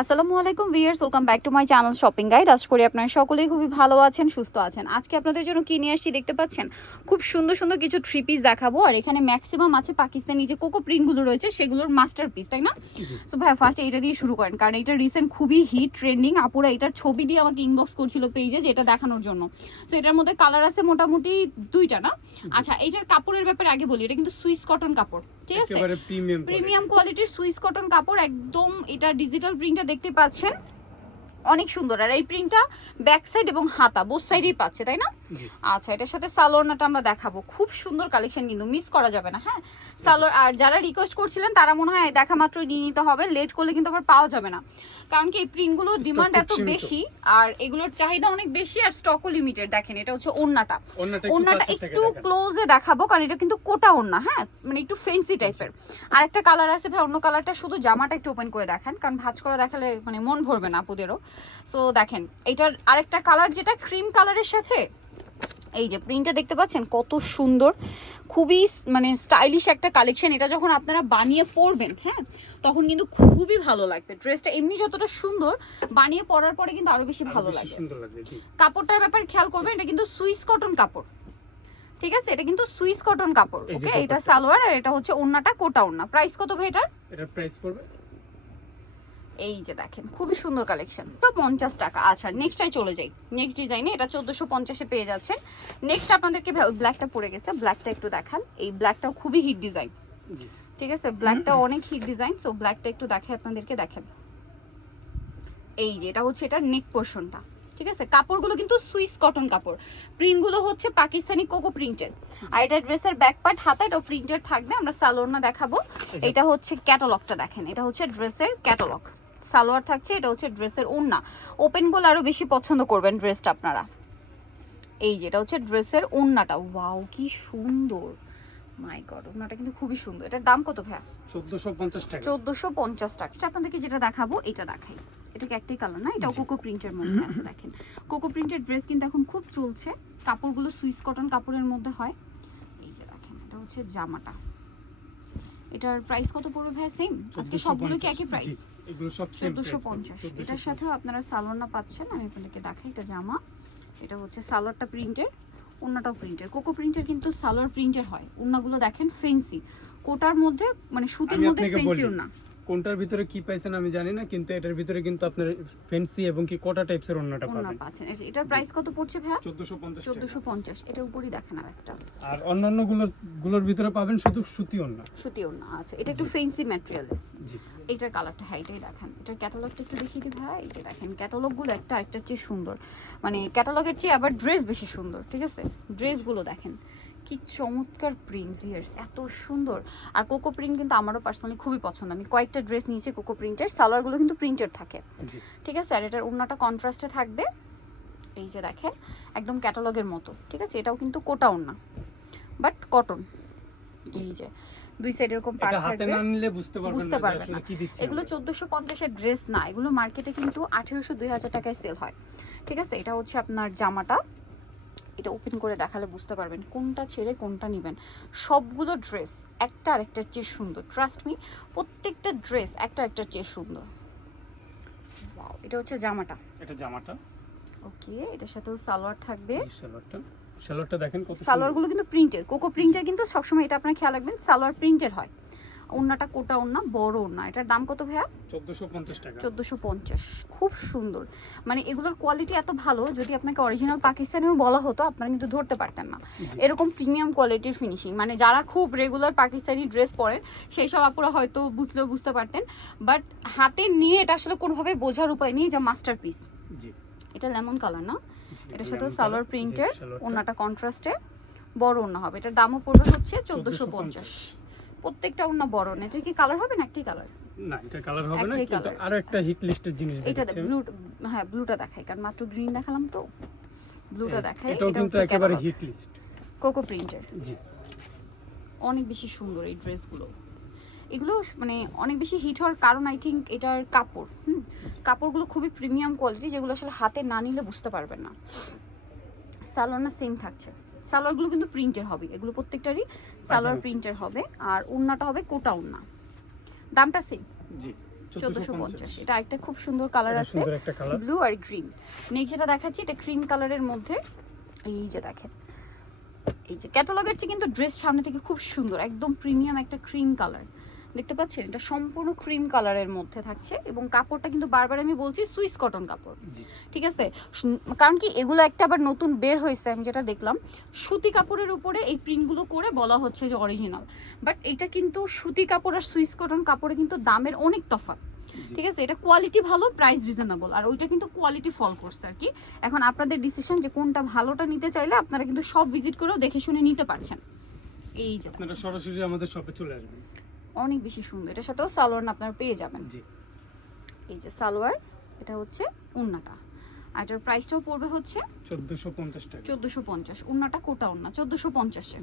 আসসালামু আলাইকুম viewers welcome back to my channel shopping guide. আশা করি আপনারা সকলেই খুবই ভালো আছেন সুস্থ আছেন। আজকে আপনাদের জন্য কি নিয়ে আসছি দেখতে পাচ্ছেন? খুব সুন্দর সুন্দর কিছু থ্রি পিস দেখাবো। আর এখানে ম্যাক্সিমাম আছে পাকিস্তানি যে কোকো প্রিন্টগুলো রয়েছে সেগুলোর মাস্টার পিস তাই না? সো ভাই ফার্স্ট এটা দিয়ে শুরু করেন। কারণ এটা রিসেন্ট খুবই হিট ট্রেন্ডিং আপুরা এটার ছবি দিয়ে আমাকে ইনবক্স করছিল পেজে যেটা দেখানোর জন্য। সো এটার মধ্যে কালার আছে মোটামুটি দুইটা না? আচ্ছা এইটার কাপড়ের ব্যাপারে আগে বলি। এটা কিন্তু সুইস কটন কাপড় ঠিক আছে? প্রিমিয়াম কোয়ালিটির সুইস কটন কাপড় একদম এটা ডিজিটাল প্রিন্টটা দেখতে পাচ্ছেন অনেক সুন্দর। আর এই প্রিন্টটা ব্যাক সাইড এবং হাতা বোথ সাইডেই পাচ্ছে তাই না? আচ্ছা এটার সাথে সালোয়ারটা আমরা দেখাবো। খুব সুন্দর কালেকশন কিন্তু মিস করা যাবে না হ্যাঁ? সালোয়ার আর যারা রিকোয়েস্ট করছিলেন তারা মনে হয় দেখা মাত্রই নিয়ে নিতে হবে। লেট করলে কিন্তু আবার পাওয়া যাবে না। কারণ কি এই প্রিন্টগুলোর ডিমান্ড এত বেশি আর এগুলোর চাহিদা অনেক বেশি আর স্টকও লিমিটেড দেখেন এটা হচ্ছে ওন্নাটা ওন্নাটা একটু ক্লোজে দেখাবো কারণ এটা কিন্তু কোটা ওন্না হ্যাঁ? মানে একটু ফেন্সি টাইপের আর একটা কালার আছে ভাই অন্য কালারটা শুধু জামাটা একটু ওপেন করে দেখেন কারণ ভাঁজ করে দেখালে মানে মন ভরবে না আপুদেরও। সো দেখেন এটার আরেকটা কালার যেটা ক্রিম কালারের সাথে এই যে প্রিন্টটা দেখতে পাচ্ছেন? কত সুন্দর খুবই মানে স্টাইলিশ একটা কালেকশন এটা যখন আপনারা বানিয়ে পরবেন হ্যাঁ তখন কিন্তু খুবই ভালো লাগবে। ড্রেসটা এমনি যতটা সুন্দর বানিয়ে পরার পরে কিন্তু আরও বেশি ভালো জি। কাপড়টার ব্যাপারে খেয়াল করবেন এটা কিন্তু সুইস কটন কাপড়। ঠিক আছে? এটা কিন্তু সুইস কটন কাপড় ওকে এটা সালোয়ার আর এটা হচ্ছে ওন্নাটা কোটা ওন্না। প্রাইস কত ভাই এটার? এটার প্রাইস পড়বে? এই যে দেখেন খুবই সুন্দর কালেকশন তো পঞ্চাশ টাকা। আচ্ছা নেক্সটটাই চলে যাই। নেক্সট ডিজাইনে এটা চোদ্দোশো পঞ্চাশে পেয়ে যাচ্ছেন। নেক্সট আপনাদেরকে ব্ল্যাকটা পড়ে গেছে। ব্ল্যাকটা একটু দেখান। এই ব্ল্যাকটাও খুবই হিট ডিজাইন ঠিক আছে? ব্ল্যাকটা অনেক হিট ডিজাইন সো ব্ল্যাকটা একটু দেখে আপনাদেরকে দেখেন। এই যে এটা হচ্ছে এটা নেক পোর্শনটা ঠিক আছে? কাপড়গুলো কিন্তু সুইস কটন কাপড়। প্রিন্টগুলো হচ্ছে পাকিস্তানি কোকো প্রিন্টের আর এটা ড্রেসের ব্যাক পার্ট হাতা এটাও প্রিন্টের থাকবে। আমরা সালোয়ার না দেখাবো। এটা হচ্ছে ক্যাটালগটা দেখেন। এটা হচ্ছে ড্রেসের ক্যাটালগ সালোয়ার থাকছে এটা হচ্ছে ড্রেসের ওড়না। ওপেনগুলো আরও বেশি পছন্দ করবেন ড্রেসটা আপনারা। এই যে এটা হচ্ছে ড্রেসের ওড়নাটা। ওয়াও কি সুন্দর। মাই গড ওড়নাটা কিন্তু খুবই সুন্দর। এটার দাম কত ভাইয়া? চোদ্দশো পঞ্চাশ টাকা। চোদ্দোশো পঞ্চাশ টাকা। আচ্ছা, আপনাদেরকে যেটা দেখাবো এটা দেখাই। এটা কি একটাই কালার না? এটাও কোকো প্রিন্টের মধ্যে আছে দেখেন। কোকো প্রিন্টের ড্রেস কিন্তু এখন খুব চলছে। কাপড়গুলো সুইস কটন কাপড়ের মধ্যে হয়। এই যে দেখেন এটা হচ্ছে জামাটা। এটার প্রাইস কত পড়বে ভাই সেম আজকে সবগুলো কি একই প্রাইস এগুলো সব সেম চোদ্দোশো পঞ্চাশ। এটার সাথেও আপনারা সালোয়ারটা পাচ্ছেন। আমি আপনাদেরকে দেখাই এটা জামা। এটা হচ্ছে সালোয়ারটা প্রিন্টের ওন্নাটাও প্রিন্টের কোকো প্রিন্টের কিন্তু সালোয়ার প্রিন্টের হয়। ওন্নাগুলো দেখেন ফেন্সি কোটার মধ্যে মানে সুতির মধ্যে ফেন্সি ওনা কোনটার ভিতরে কি পাইছেন আমি জানি না কিন্তু এটার ভিতরে কিন্তু আপনার ফেন্সি এবং কি কোটা টাইপসের ওন্নাটা ওন্না পাবেন। পাচ্ছেন। এটার প্রাইস কত পড়ছে টাকা। চোদ্দোশো পঞ্চাশ। এটার উপরই দেখেন আর একটা আর অন্যান্যগুলোর গুলোর ভিতরে পাবেন শুধু সুতি ওন্না সুতি ওন্না আচ্ছা। এটা একটু ফেন্সি ম্যাটেরিয়াল জি। এইটার কালারটা হ্যাঁ এটাই দেখেন। এটার ক্যাটালগটা একটু দেখিয়ে দিই ভাই এই যে দেখেন ক্যাটালগুলো একটা আরেকটার চেয়ে সুন্দর। মানে ক্যাটালগের চেয়ে আবার ড্রেস বেশি সুন্দর ঠিক আছে? ড্রেসগুলো দেখেন। কি চমৎকার প্রিন্ট ইয়ার্স এত সুন্দর। আর কোকো প্রিন্ট কিন্তু আমারও পার্সোনালি খুবই পছন্দ। আমি কয়েকটা ড্রেস নিয়েছি কোকো প্রিন্টের সালোয়ারগুলো কিন্তু প্রিন্টের থাকে। ঠিক আছে? আর এটার ওনাটা কন্ট্রাস্টে থাকবে। এই যে দেখেন একদম ক্যাটালগের মতো। ঠিক আছে? এটাও কিন্তু কোটা ওড়না বাট কটন এই যে। দুই সাইড এরকম পার এটা হাতে থাকবে। বুঝতে পারবেন বুঝতে পারবেন না। কি দিচ্ছে এগুলো চোদ্দোশো পঞ্চাশের ড্রেস না। এগুলো মার্কেটে কিন্তু আঠেরোশো দুই হাজার টাকায় সেল হয়। ঠিক আছে? এটা হচ্ছে আপনার জামাটা। এটা ওপেন করে দেখালে বুঝতে পারবেন কোনটা ছেড়ে কোনটা নেবেন। সবগুলো ড্রেস একটা আরেকটার চেয়ে সুন্দর। ট্রাস্ট মি প্রত্যেকটা ড্রেস একটা একটার চেয়ে সুন্দর। এটা হচ্ছে জামাটা। এটা জামাটা। ওকে এটার সাথেও সালোয়ার থাকবে। সালোয়ারটা। সালোয়ারটা দেখেন কত সালোয়ারগুলো কিন্তু প্রিন্টের কোকো প্রিন্টের কিন্তু সবসময় এটা আপনার খেয়াল রাখবেন সালোয়ার প্রিন্টের হয়। ওন্নাটা কোটা ওন্না বড় ওন্না এটার দাম কত ভাইয়া? চোদ্দশো পঞ্চাশ টাকা। চোদ্দোশো পঞ্চাশ। খুব সুন্দর। মানে এগুলোর কোয়ালিটি এত ভালো যদি আপনাকে অরিজিনাল পাকিস্তানিও বলা হতো আপনারা কিন্তু ধরতে পারতেন না। এরকম প্রিমিয়াম কোয়ালিটির ফিনিশিং মানে যারা খুব রেগুলার পাকিস্তানি ড্রেস পরেন সেই সব আপুরা হয়তো বুঝলেও বুঝতে পারতেন। বাট হাতে নিয়ে এটা আসলে কোনোভাবে বোঝার উপায় নেই যা মাস্টার পিস এটা লেমন কালার না। এটার lemon সালোয়ার প্রিন্টের ওনাটা কন্ট্রাস্টে বড় ওনা হবে। এটার দামও পড়বে হচ্ছে চোদ্দোশো পঞ্চাশ। প্রত্যেকটা ওনা বড় না এটা কি কালার হবে না একটাই কালার না এটা কালার হবে না কিন্তু colour। আরও একটা হিট লিস্টের জিনিস আমি। ব্লু হ্যাঁ ব্লুটা দেখাই কারণ মাত্র গ্রিন দেখালাম তো। ব্লুটা দেখাই এটা কিন্তু একেবারে হিট লিস্ট কোকো প্রিন্টের জি। অনেক বেশি সুন্দর এই ড্রেসগুলো এগুলো মানে অনেক বেশি হিট হওয়ার কারণ আই থিঙ্ক এটার কাপড় হুম? কাপড়গুলো খুবই প্রিমিয়াম কোয়ালিটি যেগুলো আসলে হাতে না নিলে বুঝতে পারবেন না। সালোয়ার না সেম থাকছে। সালোয়ারগুলো কিন্তু প্রিন্টের হবে। এগুলো প্রত্যেকটারই সালোয়ার প্রিন্টের হবে। আর উন্নাটা হবে কোটা উন্না দামটা সেম জি চোদ্দোশো পঞ্চাশ। এটা একটা খুব সুন্দর কালার আছে। ব্লু আর গ্রিন নেক্সট যেটা দেখাচ্ছি এটা ক্রিম কালারের মধ্যে। এই যে দেখেন। এই যে ক্যাটালগের চেয়ে কিন্তু ড্রেস সামনে থেকে খুব সুন্দর। একদম প্রিমিয়াম একটা ক্রিম কালার দেখতে পাচ্ছেন? এটা সম্পূর্ণ ক্রিম কালারের মধ্যে থাকছে এবং কাপড়টা কিন্তু বারবার আমি বলছি সুইস কটন কাপড়। ঠিক আছে? কারণ কি এগুলো একটা আবার নতুন বের হয়েছে আমি যেটা দেখলাম। সুতি কাপড়ের উপরে এই প্রিন্টগুলো করে বলা হচ্ছে যে অরিজিনাল বাট এটা কিন্তু সুতি কাপড় আর সুইস কটন কাপড়ে কিন্তু দামের অনেক তফাৎ। ঠিক আছে? এটা কোয়ালিটি ভালো প্রাইস রিজনেবল আর ওইটা কিন্তু কোয়ালিটি ফল করছে আর কি। এখন আপনাদের ডিসিশন যে কোনটা ভালোটা নিতে চাইলে আপনারা কিন্তু সব ভিজিট করেও দেখে শুনে নিতে পারছেন। এই যে আপনারা সরাসরি আমাদের শপে চলে আসবেন। অনেক বেশি সুন্দর। এটার সাথেও সালোয়ার আপনারা পেয়ে যাবেন। জি। এই যে সালোয়ার এটা হচ্ছে উন্নাটা। আর এটার প্রাইসটাও পড়বে হচ্ছে চোদ্দোশো পঞ্চাশ টাকা। চোদ্দোশো পঞ্চাশ। উন্নাটা কোটা উন্না চোদ্দোশো পঞ্চাশে।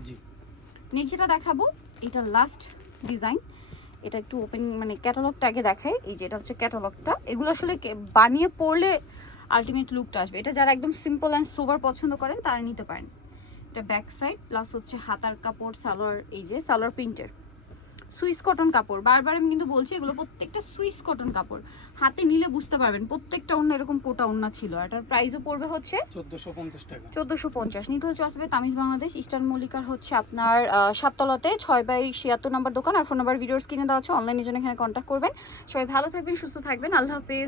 যেটা দেখাবো এটা লাস্ট ডিজাইন এটা একটু ওপেন মানে ক্যাটালগটা আগে দেখাই। এই যে এটা হচ্ছে ক্যাটালগটা এগুলো আসলে বানিয়ে পড়লে আলটিমেট লুকটা আসবে। এটা যারা একদম সিম্পল অ্যান্ড সোবার পছন্দ করেন তারা নিতে পারেন। এটা ব্যাক সাইড প্লাস হচ্ছে হাতার কাপড় সালোয়ার এই যে সালোয়ার প্রিন্টের সুইস কটন কাপড়। বারবার আমি কিন্তু বলছি এগুলো প্রত্যেকটা সুইস কটন কাপড়। হাতে নিলে বুঝতে পারবেন প্রত্যেকটা অন্য এরকম কোটা ওন্না ছিল। এটার প্রাইসও পড়বে হচ্ছে চোদ্দোশো পঞ্চাশ টাকা। চোদ্দোশো পঞ্চাশ। নিতে হচ্ছে আসবে তামিজ বাংলাদেশ ইস্টার্ন মল্লিকার হচ্ছে আপনার সাততলাতে ছয় বাই ছিয়াত্তর নম্বর দোকান। আর ফোন নাম্বার ভিডিওস কিনে দেওয়া আছে। অনলাইনের জন্য এখানে কন্ট্যাক্ট করবেন। সবাই ভালো থাকবেন সুস্থ থাকবেন। আল্লাহ হাফেজ।